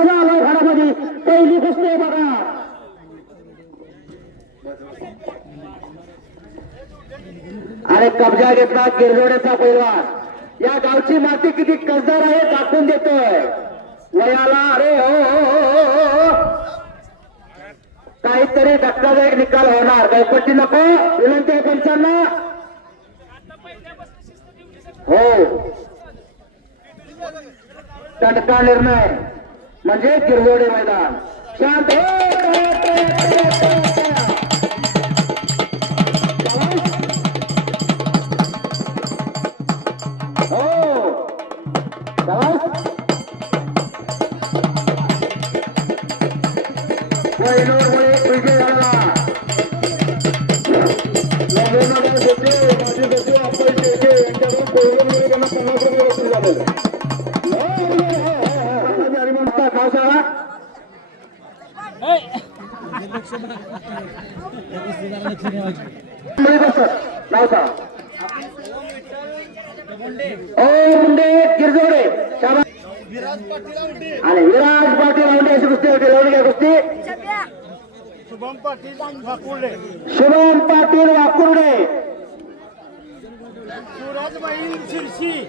राजा आलाय घरामध्ये पहिली कुस्ती आहे बघा. अरे कब्जा घेतला गिरजोड्याचा पैलवान. या गावची माती किती कसदार आहे दाखवून देतोय वयाला. अरे हो काहीतरी धक्कादायक निकाल होणार. गायपट्टी नको विनंती आहे पंचांना. हो तटका निर्णय म्हणजे गिरजोडे मैदान. शांत गिरजोडे आणि विराज पाटील लावणे अशी कुस्ती होती. लावणी काय कुस्ती. शुभम पाटील वाकुर्डे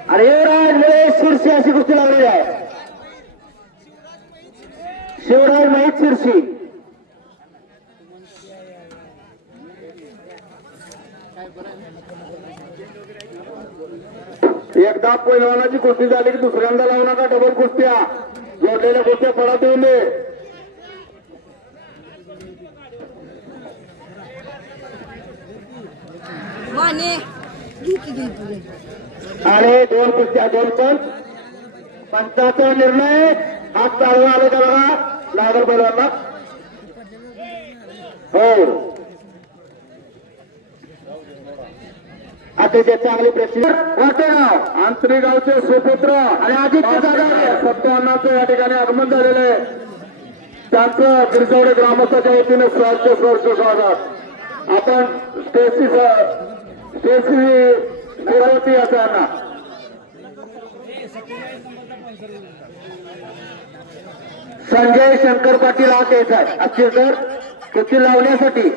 आणि युवराज महेश शिरशी अशी कुस्ती लावलेली आहे. शिवराज महेश शिरशी. एकदा पहिलवानाची कुस्ती झाली की दुसऱ्यांदा लावू नका. डबल कुस्त्या जोडलेल्या कुस्त्या पडत येऊ नये. आणि दोन कुस्त्या दोन पंचाचा निर्णय हात चालू आले का बघा लागल पहिलवानला. हो अतिशय चांगली प्रेक्षक वाटेगाव आंतरी गावचे सुपुत्र आणि आदित्य जाधव सत्तावन्नाचं या ठिकाणी आगमन झालेलं आहे. त्यांचं गिरजोडे ग्रामस्थाच्या वतीने सहर्ष स्वागत. आपण स्टेसी फिरवती यांना संजय शंकर पाटील आत यायचा आहे. अक्षरकर कुस्ती लावण्यासाठी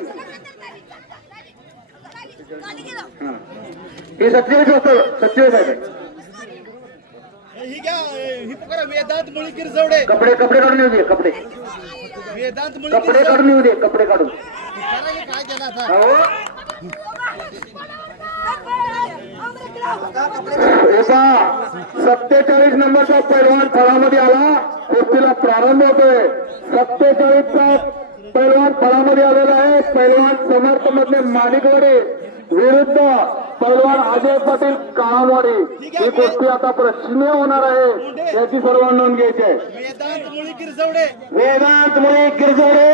हे 27 होतं. 27 आहे. वेदांत मुळी गिरजवडे कपडे काढून येऊ दे. कपडे काढून येऊ दे. कपडे काढून काय केला आता. 47 नंबरचा पैलवान फळामध्ये आला. कुस्तीला प्रारंभ होतोय. 47चा पैलवान फळामध्ये आलेला आहे. पैलवान समर्थ मधले माणिकवाडे विरुद्ध पैलवान अजय पाटील काळावाडी. ही कुस्ती आता प्रश्न होणार आहे. याची सर्वांना नोंद घ्यायची आहे. वेदांत मुळी गिरजवडे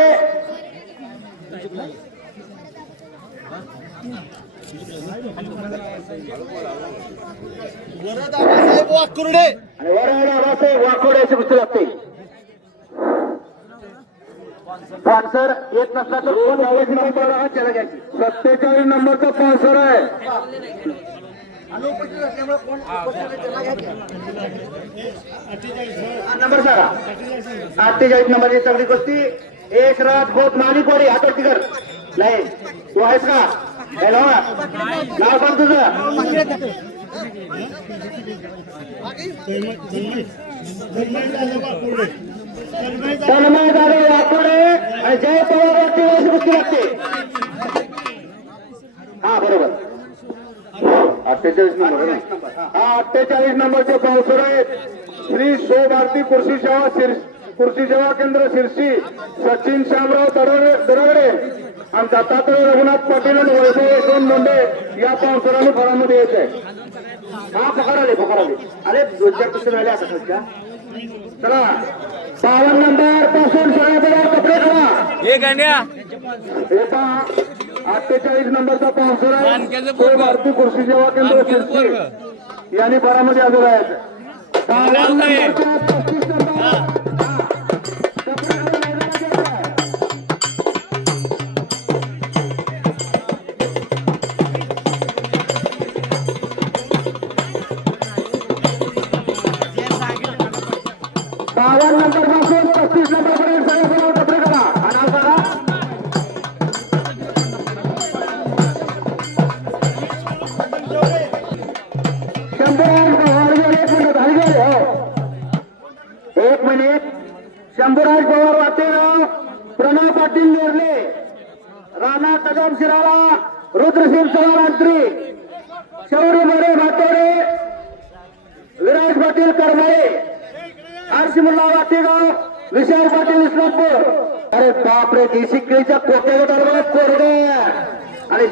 वरद आबासाहेब वाकुर्डे आणि वरद आबासाहेब वाकुर्डे अशी कुस्ती लागते. स्पॉन्सर येत नसला तर 47 नंबरचा स्पॉन्सर आहे. नंबर सांगा. 48 नंबरची चांगली कुस्ती. एक राजभोत माणिकवाडी हातोटी कर. नाही तू आहेस का. नाव सांग तुझं. तन्मय जाधव वाकुर्डे आणि जय पवार कुस्ती लागते. हा बरोबर. 48 नंबर. हा 48 नंबरचे स्पॉन्सर आहेत श्री शो भारती कृषी सेवा केंद्र शिरसी. सचिन श्यामराव दरवडे आणि दत्तात्रय रघुनाथ पाटील आणि वैभव यशवंत मुंडे या स्पॉन्सरांनी फळामध्ये येत आहे. हा पकडाले. अरे 2-4 कुस्ती राहिले आता सध्या. चला 52 नंबर पासून सगळ्या कपडे ठेवा. 48 नंबरचा स्पॉन्सर आहे भारतीय कृषी सेवा केंद्र शिरसी यांनी फळामध्ये आलेला आहे. 52 नंबरचा 35 नंबर पासून मिनिट. शंभूराज पवार वाटेगाव, प्रणव पाटील नेरले, राणा कदम शिराळा, रुद्रसिंग चव्हाण, शौर्य मोरे भातोडे, विराज पाटील करमाळे, हर्ष मुल्ला वाटेगाव, विशाल पाटील इस्लामपूर. अरे बापरे, देशिकळीच्या कोट्यावर कोरडे आणि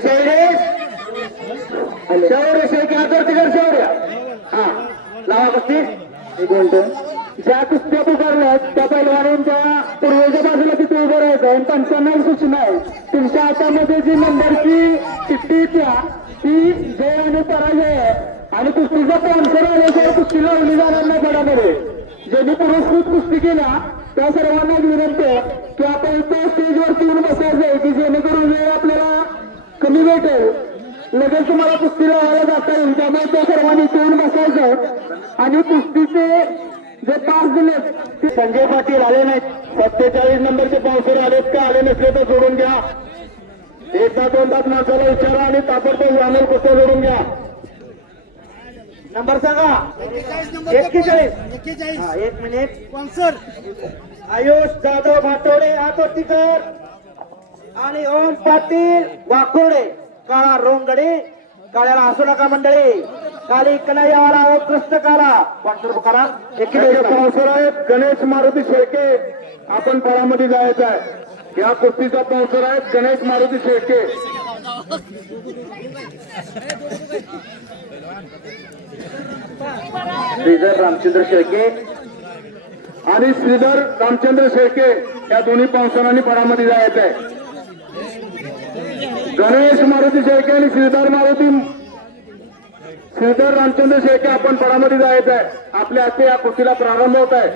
शौर्य शेळके आदर तिकडे शौर्य. हा लावा कुस्ती. एक मिनिट. ज्या कुस्त्या पुकारल्यात त्या पैलवानांच्या पूर्वेच्या बाजूला तिथे उभं राहायचं आणि त्यांना सूचना आहे, तुमच्या हातामध्ये जी नंबरची चिठ्ठी त्या ती जय आणि पराजय आहे आणि कुस्तीचा स्पॉन्सर आल्याशिवाय कुस्ती लावली जाणार नाही गडामध्ये. ज्यांनी पुरस्कृत कुस्ती केला त्या सर्वांना विनंती आहे की आपण इथे स्टेजवरती येऊन बसायचंय की जेणेकरून वेळ आपल्याला कमी भेटेल, लगेच तुम्हाला कुस्ती लावायला जाता येईल. त्यामुळे त्या सर्वांनी इथे येऊन बसायचं आणि कुस्तीचे जे पास दिलेत ते संजय पाटील आले नाहीत. 47 नंबरचे पावसर आलेत का आले नसले तर सोडून घ्या. एकदा दोनदा नाचाला विचारा आणि ताबडतोब वानर कुस्त्या जोडून घ्या. नंबर सांगा. 41. हा, एक मिनिट. स्पॉन्सर आयुष जाधव भाटोडे आतोटीकर आणि ओम पाटील वाकोडे, काळा रोंगडे, काळ्याला हसू नका मंडळी, काली कन्हैयावाला उत्कृष्ट काला स्पॉन्सर करा. स्पॉन्सर आहेत गणेश मारुती शेळके. आपण पळामध्ये जायचं आहे. या कुस्तीचा स्पॉन्सर आहेत गणेश मारुती शेळके. श्रीधर रामचंद्र शेळके आणि श्रीधर रामचंद्र शेळके या दोन्ही स्पॉन्सरांनी पळामध्ये जायचं आहे. गणेश मारुती शेळके आणि श्रीधर रामचंद्र शेळके आपण पळामध्ये जायचं आहे. आपल्या हाती या कुस्तीला प्रारंभ होत आहे.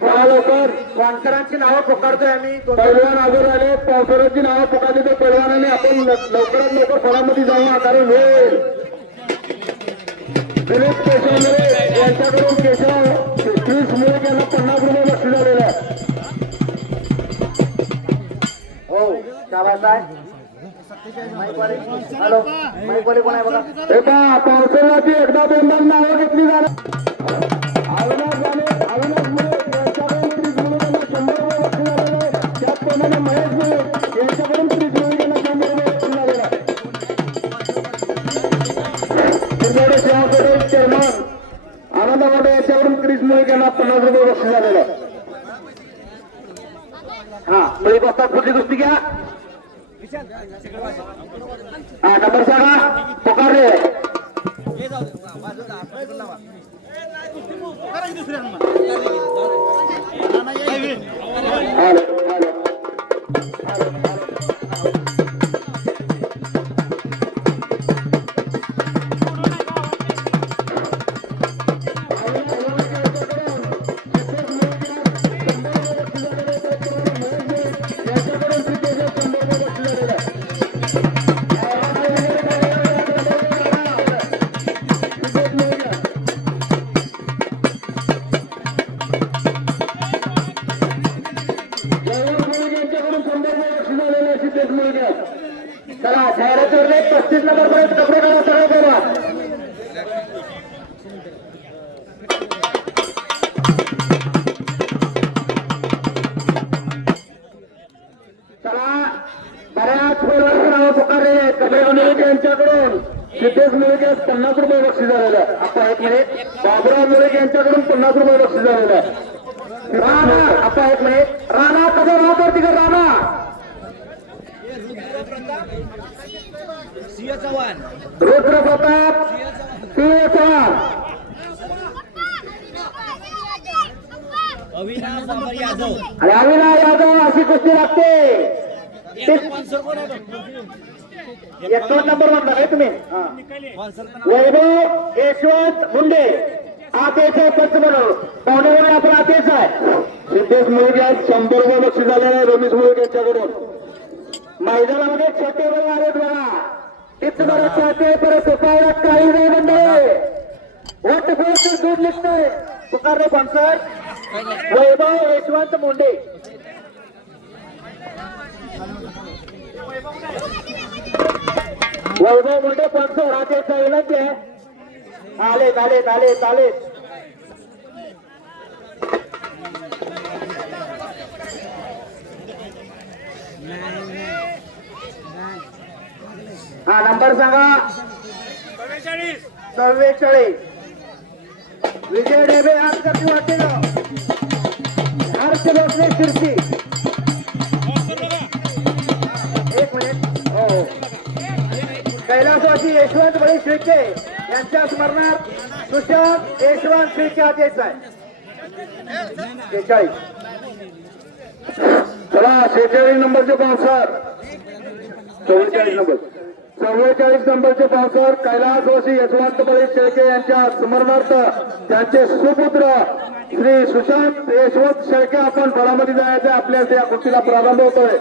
पळा लवकर. स्पॉन्सरांची नावं पुकारतोय आम्ही. पैलवान आजूर आले, स्पॉन्सरांची नावं पुकारली तर पैलवानांनी आपण लवकरात लवकर पळामध्ये जाऊ. कारण होईल. दिलीप केशव मिळे यांच्याकडून केशव 30 मिनिट यांना 50 रुपये बक्षीस झालेलं आहे. हो शाबास आहे. हॅलो माईकवाले कोण आहे बघा. हे पहा पावसाळ्याची एकदा दोनदा नावं घेतली जाणार. अविनाश झाले, अविनाश मुळे यांच्याकडून 30 मिनिटांना 100 रुपये बक्षीस झालेलं आहे. त्याचप्रमाणे महेश मुळे यांच्याकडून 30 मिनिटांना 100 रुपये बक्षीस झालेलं आहे. चेअरमन आनंद मोठे याच्यावरून 30 मिनिट यांना 50 रुपये बक्षीस झालेलं आहे. हा मुली बसतात. कुठली कुस्ती घ्या. हा नंबर सांगा. पुकारले. चला जाहिरातीवर 35 नंबर पर्यंत कपडे काढा. सगळे बोलवा. चला बऱ्याच वेळेला नाव पुकारलेले आहेत. कपडे मुलगे यांच्याकडून सिद्धेश मुलगे 50 रुपये बक्षीस झालेलं आहे. आता एक मिनिट. बाबुराव मुलगे यांच्याकडून 50 रुपये बक्षीस झालेलं आहे. राणा आता एक मिनिट. राणा कसा राहतो तिकडे राणा. रुद्र प्रताप सिंह चव्हाण. अविनाश यादव आणि अविनाश यादव अशी कुस्ती लागते. 1 नंबर म्हणता काय तुम्ही. वैभव यशवंत मुंडे आतेच आहे. पंच म्हणून पाहुणे आपण आतेच आहे. सिद्धेश मुलगे 100 रुपये बक्षीस झालेलं आहे. रमेश मुलगे यांच्याकडून. मैदानामध्ये छोटे बैल आहेत बघा. तिथं जरा छोटे परत उपायाला काही नाही मंडळी. वट फोर्स दूध निघतंय. पुकारले स्पॉन्सर वैभव यशवंत मुंडे. वैभव मुंडे स्पॉन्सर आतेचा विनंती आहे. आलेत आलेत आलेत आलेत. हा नंबर सांगा 44. विजय डेबे आजकरती वाटेगाव हर्ष भोसले शिरसी. एक मिनिट. हो कैलासवासी यशवंत बळी शेळके यांच्या स्मरणार्थ सुशांत यशवंत शेळके हात यायचा आहे. 46. चला 46 नंबरचे पावसार 44 नंबर 44 नंबरचे पावसार कैलासवासी यशवंत बळी शेळके यांच्या स्मरणार्थ त्यांचे सुपुत्र श्री सुशांत यशवंत शेळके आपण फळामध्ये जायचे. आपल्या या कुस्तीला प्रारंभ होतोय.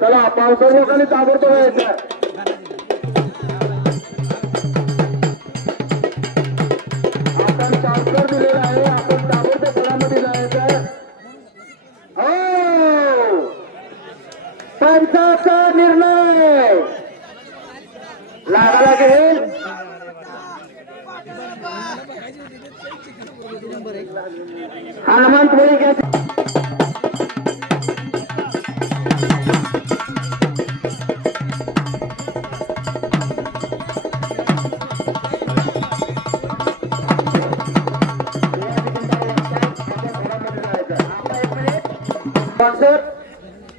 चला पावसार लोकांनी ताबडतोब यायचं. आपण पावसार दिलेला आहे. आपण ताबडतोब फळामध्ये जायचं. हो पंचाचा निर्णय लागायला गेल. हनुमंत बळी घ्या.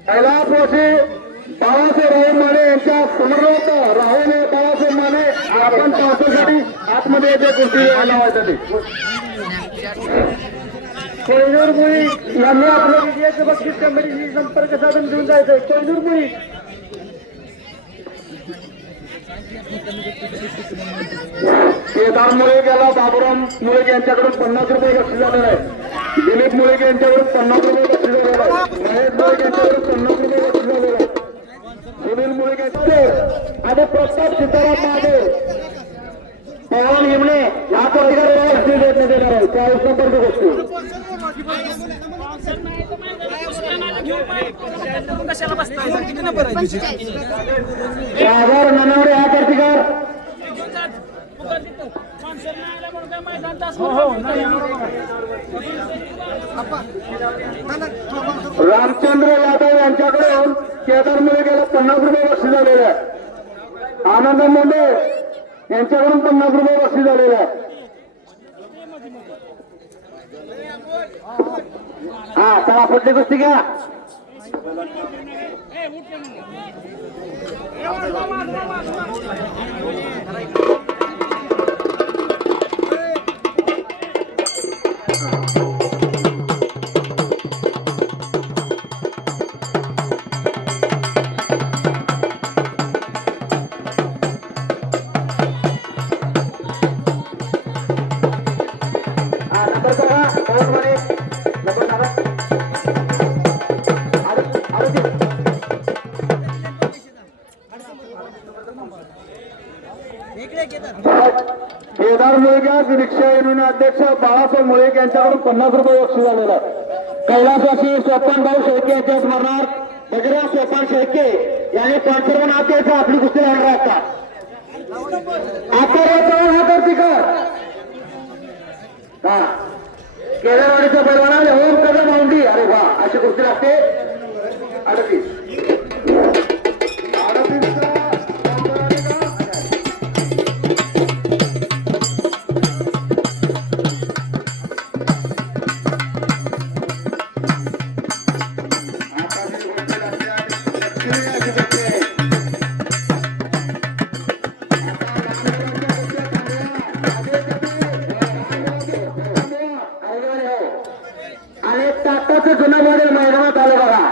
कैलासवासी बाळासाहेब माने यांच्या समर्थ राहुल बाळासाहेब माने आपण पावसासाठी आतमध्ये येते कुस्ती लावायसाठी. कोयनूर मुळी यांनी आपल्या विजयाचं बक्षीस कमिटीशी संपर्क साधून घेऊन जायचं. कोयनूर मुळी केदार मुळेक याला बाबुराम मुळेक यांच्याकडून 50 रुपये बक्षीस झालेलं आहे. दिलीप मुळेक यांच्याकडून 50 रुपये बक्षीस झालेलं आहे. महेश मुळेक यांच्याकडून 50 रुपये बक्षीस झालेलं आहे. सुनील मुळेक यांच्याकडे आणि प्रताप सीताराम महादेव पवन हिमणे या पत्रिकाला बक्षीस देण्यात येणार आहे. 40 नंबरची गोष्टी सागर ननावडे हा प्रतिकार रामचंद्र यादव यांच्याकडून केदार मुळे 50 रुपये बक्षीस झालेलं आहे. आनंद मुंडे यांच्याकडून 50 रुपये बक्षीस झालेलं आहे. हा चला पुढची कुस्ती घ्या. केदार मुळेक रिक्षा युनियन अध्यक्ष बाळासाहेब मुळेक यांच्याकडून 50 रुपये बक्षीस झालेलं आहे. कैलासवासी सोपानभाऊ शेळके यांच्या स्मरणार्थ भगीरथ सोपान शेळके यांनी 500 रुपये नाव द्यायचं. आपली कुस्ती लागणार आता हा प्रतिकार हा केदारवाडीचा पैलवान ओम कदम औंढी. अरे वा अशी कुस्ती लागते. 38 जुना मॉडेल मैदानात आलं बघा.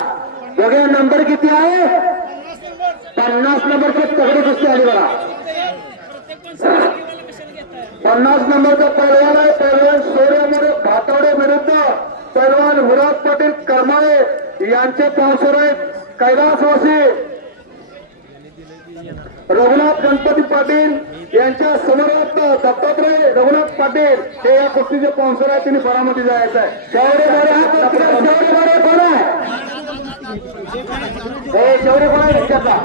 बघा नंबर किती आहे. 50 नंबरची तगडी कुस्ती आली बघा. 50 नंबरचा पैलवान आहे. पैलवान सूर्य भातवडे विरुद्ध पैलवान मुराद पाटील करमाळे यांचे पावसर आहेत. कैलासवासी रघुनाथ गणपती पाटील यांच्या समोरात दत्तात्रय रघुनाथ पाटील हे या कुस्तीचे स्पॉन्सर आहेत. त्यांनी फळामध्ये जायचं आहे. शेवडे बारे कोण आहे. हे शेवडे कोण आहे विचारला.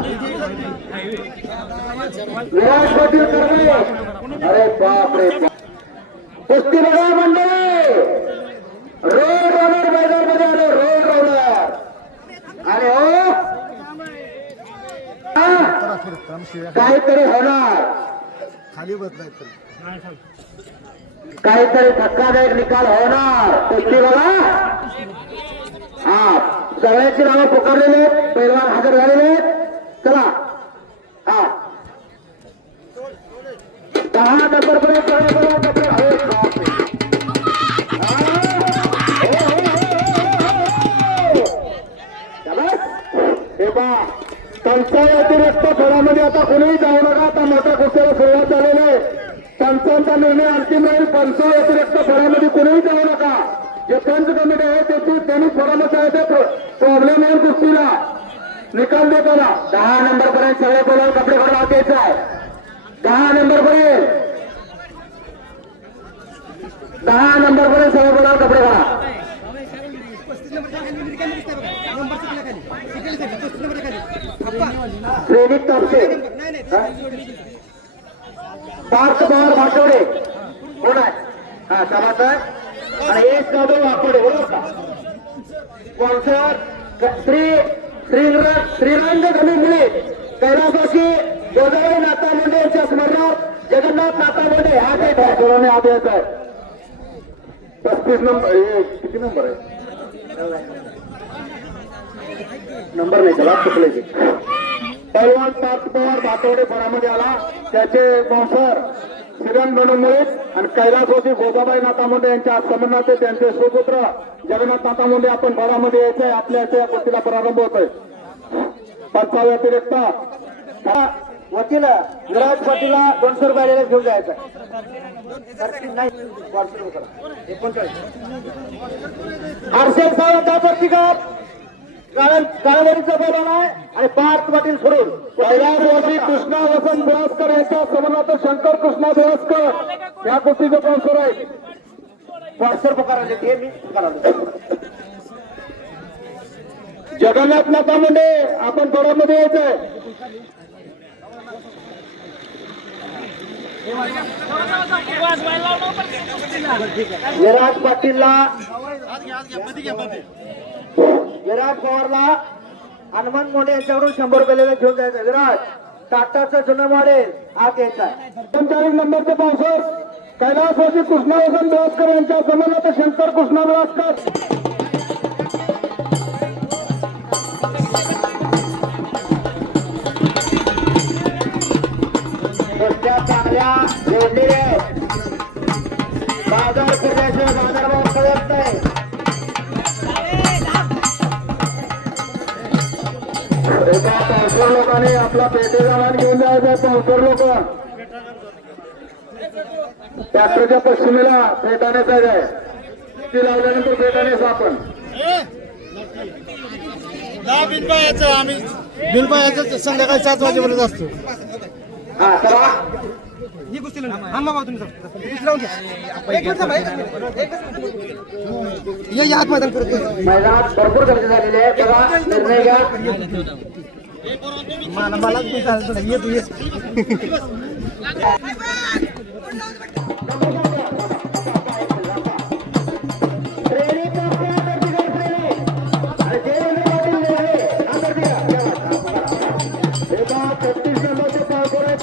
विराज पाटील करणे. अरे बाप रे कुस्ती बघा मंडळी. रोड रोलर मैदानमध्ये आले. रोड रोलर आणि हो काहीतरी होणार, खाली बसलाय काहीतरी धक्कादायक निकाल होणार. कुस्ती बघा, हा सगळ्याची नावं पुकारलेले आहेत, पैलवान हजर झालेले आहेत. चला हा 10 नंबर पर्यंत त्यांच्या व्यतिरिक्त खेळामध्ये आता कोणीही जाऊ नका. आता मोठ्या कुस्तीला सुरुवात झालेली आहे. पंचांचा निर्णय अंतिम राहील. पंचा व्यतिरिक्त खेळामध्ये कोणीही जाऊ नका. जे पंच कमिटी आहे त्याची त्यांनी परामर्श आहे ते प्रॉब्लेम आहे कुस्तीला निकाल देताना. 10 नंबर पर्यंत सगळे बोलावून कपडे घालून द्यायचं आहे. 10 नंबर पर्यंत 10 नंबर पर्यंत सगळे बोलावून कपडे घाला. श्रेणीत तपसे पार्थ पवार भाटवडे कोण आहे? हा समाज आहे आणि एक जाधव वाकडे बरोबर का? स्पॉन्सर श्रीरंग गणिमुळे कैलासाची गोदावरी नाथा मुंडे यांच्या स्मरणार्थ जगन्नाथ नाथा मुंडे हा काही ठरवणे हा द्यायचा आहे. 35 नंबर किती नंबर आहे? नंबर नाही त्याला चुकले. पैलवान पार्थ पवार भातवडे फळामध्ये आला. त्याचे स्पॉन्सर श्रीरंग गणमुळे आणि कैलासवासी गोदाबाई नाथा मुंडे यांच्या समन्वयात त्यांचे सुपुत्र जगन्नाथ नाथा मुंडे आपण फळामध्ये यायचे. आपल्या या कुस्तीला प्रारंभ होतोय. पंचा व्यतिरिक्त वकील विराज पाटीलला 200 रुपये घेऊन जायचं नाही. हर्षल सावंत प्रतिकार काळवडीचा बोलवण आहे आणि पार्थ पाटील सोडून कैलासवासी कृष्णा वसंत बिराजकर यांच्या समन्वयात शंकर कृष्णा बिराजकर या कुस्तीचे स्पॉन्सर आहे. स्पॉन्सर पुकारले ते मी पुकारले. जगन्नाथ नाथा मुंडे आपण थोड्यामध्ये यायचंय. विराज पाटीलला विराज पवारला हनुमान मोंडे यांच्याकडून 100 रुपये घेऊन जायचं. विराज टाटाचं जुनं मॉडेल हा घ्यायचा आहे. 39 नंबरचे स्पॉन्सर कैलासवासी कृष्णा वसंत बिराजकर यांच्या समन्वयात शंकर कृष्णा बिराजकर. चांगल्या जोडलेले बाजार करण्याचे बाजारभाव कळत नाही. एका पावसाळ लोकांनी आपला पेटेचा मान घेऊन जायचा. पावसाळ लोक ट्रॅक्टरच्या पश्चिमेला पेटानेच आहे. ती लावल्यानंतर पेटानेच आपण आम्ही बिनपायाचं संध्याकाळी 7 वाजेपर्यंत असतो. हा चला मैदानात भरपूर खर्च झालेले आहे. तेव्हा निर्णय घ्या.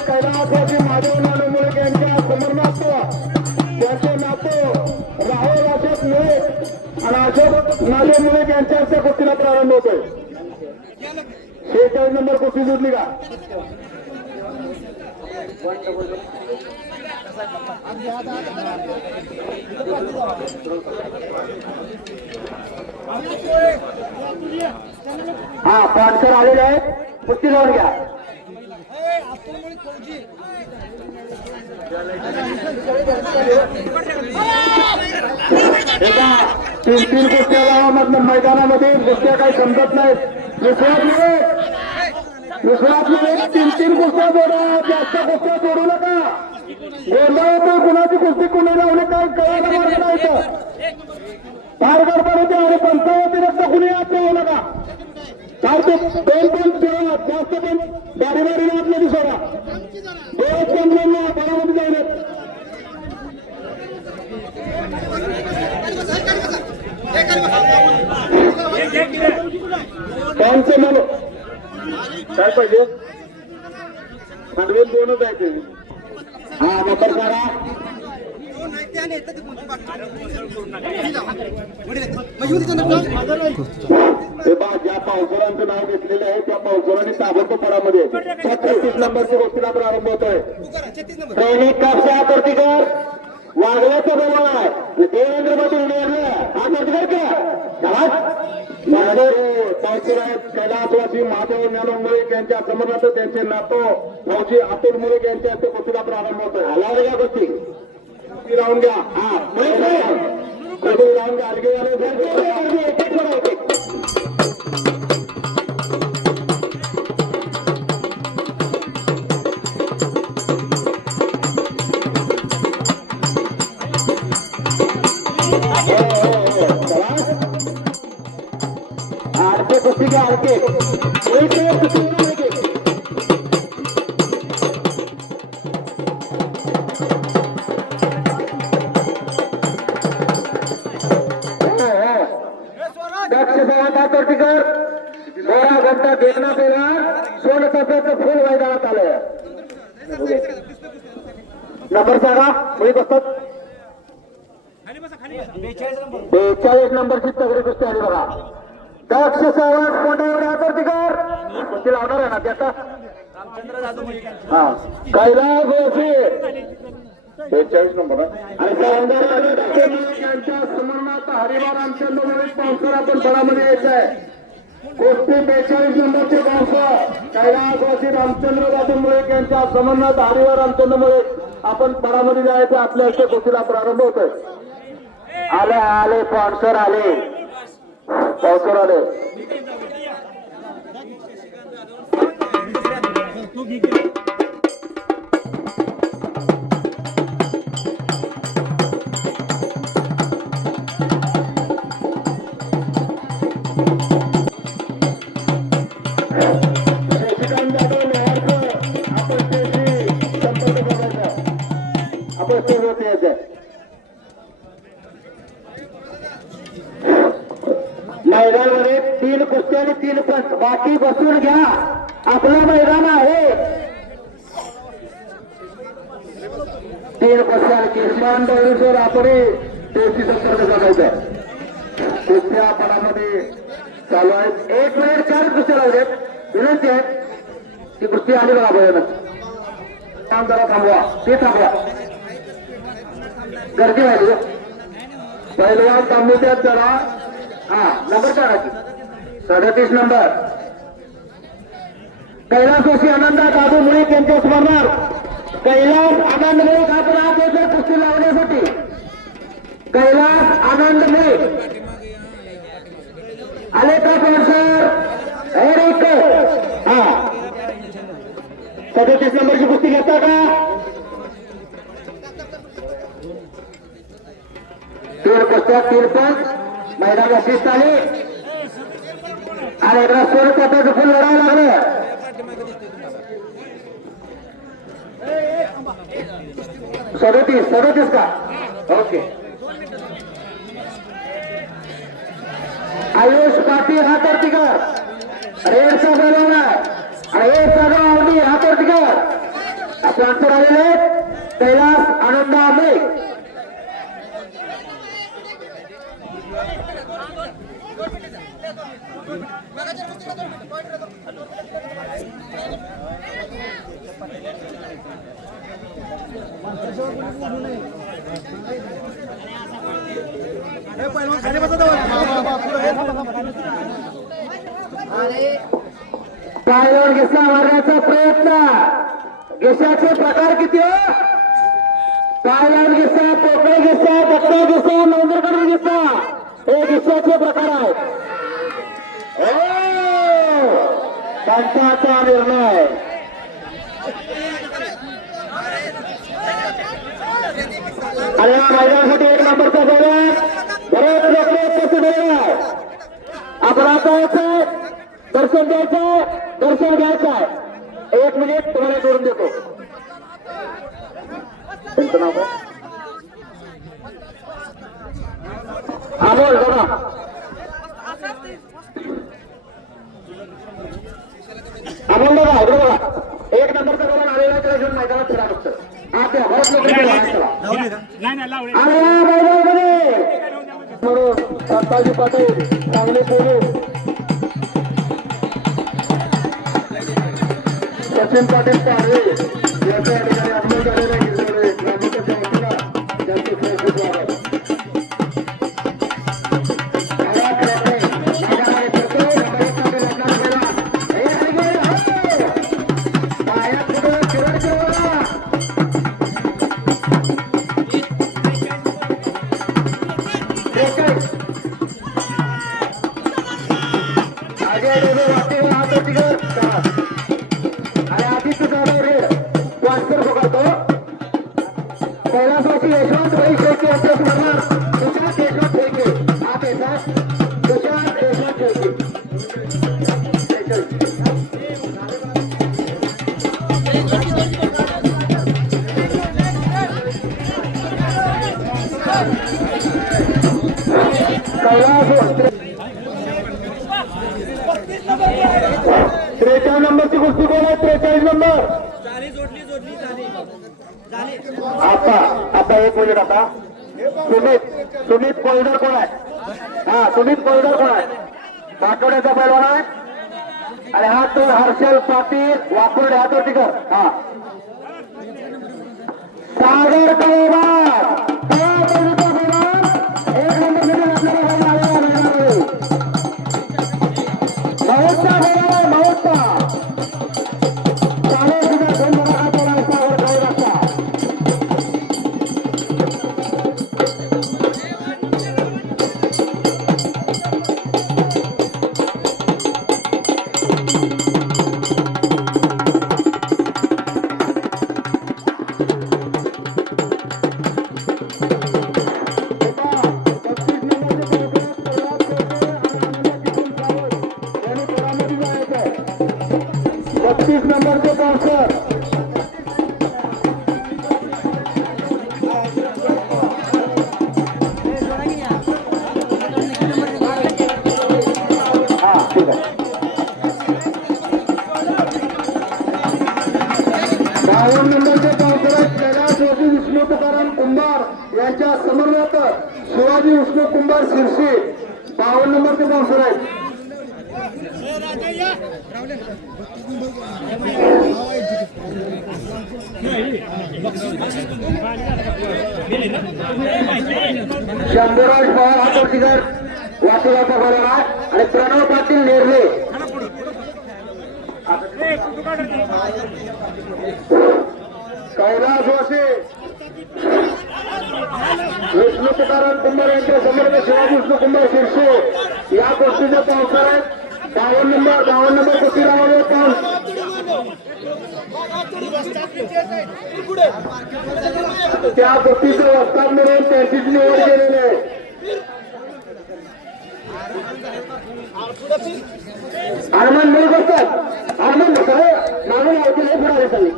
कैलासवासी महादेव नानमुळे यांच्या समर्नार्थ त्यांचे नातो राहुल अशोक मुळे आणि अशोक नालेमुळे यांच्या हस्ते कुस्तीला प्रारंभ होतोय. 46 नंबर कुस्ती जुडली का? हा स्पॉन्सर आलेले आहे. कुस्ती लावून घ्या. एका 3-3 कुस्त्या गावामधल्या मैदानामध्ये कुस्त्या काही समजत नाहीत. विश्वासमध्ये 3-3 कुस्त्या जोडा. जास्त कुस्त्या जोडू नका. गोंधळ कुणाची कुस्ती कुणी लावली काय कळायला मार्ग नाही. फार गडबड होते आणि पंचायतीरक्त कुणी आत जाऊ नका. सारखे 2-2 फिरवा. जास्त पण बारी बारीने आतमध्ये सोडा. 2 चंद्रांना बरामध्ये जाईल. त्यांचे मला काय पाहिजे खांडवेल दोनच आहे ते. हा नंबर सांगा. हे बा ज्या पावसाळ्यांचं नाव घेतलेलं आहे त्या पावसाळ्याने ताबडतोब पडामध्ये 36 नंबरच्या गोष्टीला प्रारंभ होतोय. सैनिक कापसा कर्तीकर वागल्याचं जवळ आहे. देवेंद्र मध्ये हा कर्तीकर का पावसाळ्यात कैलासवासी महादेव ज्ञानोमुळे यांच्या समर्नात त्यांचे नातो फौजी अतुल मुळे यांच्या हस्ते गोष्टीला प्रारंभ होतोय. आला या गोष्टी गोष्टी लावून घ्या. हा गोष्टी लावून घ्या. अलगे झाले एक एक बघा, एक एक. आरके कुस्ती घ्या आरके एक एक कुस्ती घ्या, एक एक. दक्ष सेवा कर्तीकर गोरा घंटा देखना पेला सोन सफेदचं फुल मैदानात आलंय. नंबर सांगा कोणी बसतात. 42 नंबरची तगडी कुस्ती आली बघा. दक्ष सेवा कोंडा कर्तीकर कुस्ती लावणार आहे ना त्याचा. हा कैलास जोशी 42 नंबर आणि सौंदर्य यांच्या समर्नात हरिवार रामचंद्र मुळे पावसाळा आपण बळामध्ये यायचं आहे. कुस्ती 42 नंबरचे पावसाळ कैलासवासी रामचंद्र जाधव मुळे यांच्या समर्नात हरिवार रामचंद्र मुळे आपण बळामध्ये जायचं. आपल्या हस्ते कुस्तीला प्रारंभ होतोय. आले आले स्पॉन्सर आले पावसाळा आले. शशिकांत जाधव लोहारकर आपण स्टेजशी संपर्क करायचा. आपण स्टेजवरती यायचं. मैदानामध्ये 3 कुस्त्या आणि 3 पंच. बाकी बसून घ्या. आपलं मैदान आहे. 3 कुस्त्या किमान दौरीसर आपण स्टेजशी संपर्क करायचा. कुस्त्या पणामध्ये चालू आहेत. 1 मिनिट 4 कुस्त्या लावू देत. विनंती आहे ती कुस्ती आली बघा बरोबर. काम जरा थांबवा. ते थांबवा गर्दी व्हायची. पहिलवान तांबुत्यात जरा हा नंबर सांगा की 37 नंबर कैलास जोशी आनंद दादू मुळे त्यांच्या स्मरणार्थ कैलास आनंद मुळे आपण आत येतो कुस्ती लावण्यासाठी. कैलास आनंद मुळे आले का स्पॉन्सर. हा 37 नंबरची कुस्ती घेता का. 3 कुस्त्या 3 पंच. मैदानाला शिस्त आली आणि एकदा सोड त्याचं फुल लढायला लागलं. सदतीस का ओके. आयुष पाटील हा कर्तीकर रेडचा बोलवला आणि एक जागा आवडी हा कर्तीकर स्पॉन्सर आलेले कैलास आनंद आंबे. पायवर घेसा मारण्याचा प्रयत्न. घेशाचे प्रकार किती हो. पायलान घेसा, पोकळे घेसा, दत्ता घेसा, नोंदरकर घेसा हे घेशाचे प्रकार आहेत. पंचाचा निर्णय. आणि या मैदानासाठी 1 नंबरचा जोडा बरेच लोक उपस्थित आहे. आपण आता यायचंय दर्शन द्यायचंय दर्शन घ्यायचंय. 1 मिनिट तुम्हाला जोडून देतो. तुमचं नाव काय. अमोल बघा अमोल बघा इकडे बघा 1 नंबरचा जोडा आलेला रुपये घेऊन मैदानात फिरा फक्त. आता बरंच लोक चला म्हणून तात्याजी पाटील सांगली पोलीस सचिन पाटील पारवे यांच्या ठिकाणी आपण झालेल्या गिरजोडे ग्रामपंचायत वतीला त्यांचे सहर्ष स्वागत. कैलासवासी यशवंत भाई शेळके यांच्या स्मरणार्थ सुशांत यशवंत शेळके हा पैसा सुशांत यशवंत शेळके. 43 नंबरची कुस्ती कोण आहे? 43 नंबर आता 1 मिनिट. आता सुमित कोळीकर कोण आहे? हा सुमित कोळीकर कोण आहे? पाटोड्याचा पैलवान आहे. आणि हा तो हर्षल पाटील वाकोडे हा तो टिकर. हा सागर पैलवान यांच्या समन्वयात शिवाजी विष्णू कुंभार शिरशी 52 नंबरचे बाउन्सर आहेत. शंभूराज पवार हा चौकीदार वासुगावचा बरोबर आहे. आणि प्रणव पाटील नेरले कैलासवासी विष्णू तुकाराम कुंभार यांच्या समोर शिवाजी विष्णू कुंभार शिरसे या गोष्टीचे पावसाळ आहेत. 52 नंबर कुस्ती लावले त्या गोष्टीचं वस्ताद म्हणून त्यांचीच निवड केलेली आहे. हनुमान मिळत असतात. हनुमान मागून आवतील हे फिरावे सगळे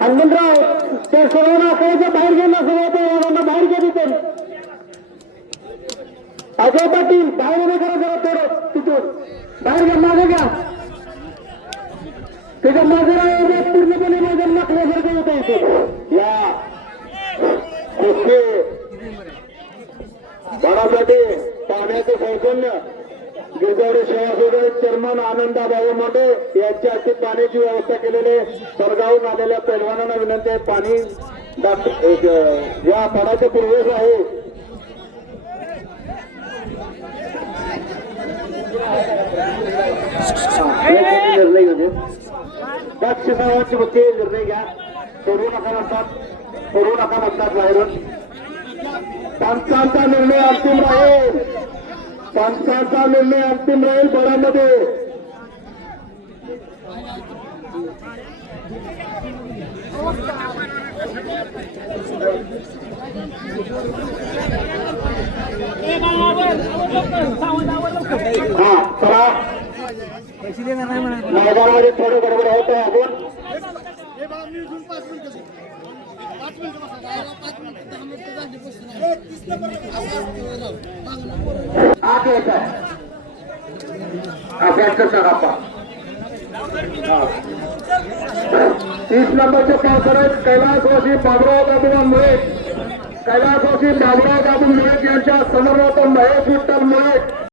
हनुमंतराव ते सर्वांना आकड्याच्या बाहेर गेला सगळ्या बाहेर घ्या तिथून. अजय पाटील बाहेर उभे करा जरा थोडं तिथून बाहेर घ्या मागे घ्या. त्याच्या मागे पूर्णपणे माझ्या नाकल्यासारखं होतं इथे या कुस्ती बाळासाठी पाण्याचं सौजन्य गिरगावडे सेवा सोडत चेअरमन आनंदाबाबू मोठे यांच्या हस्ते पाण्याची व्यवस्था केलेले परगावून आलेल्या पैलवानांना विनंती आहे. पाणी या पाण्याचे पूर्वेस आहे. निर्णय घेऊ दक्षिणाची गोष्टी निर्णय घ्या. सोडू नका म्हणतात बाहेरून. पंचांचा निर्णय अंतिम राहील. पंचांचा निर्णय अंतिम राहील बळामध्ये. हा चला मैदानामध्ये थोडं गडबड होत आहे. आपण आठ येत आहे. 30 नंबरचे पावसर आहेत कैलासवासी बाबुराव दादूभाई मुळे. कैलासवासी बाबुराव दादू मुळे यांच्या समोर महेश विठ्ठल मुळे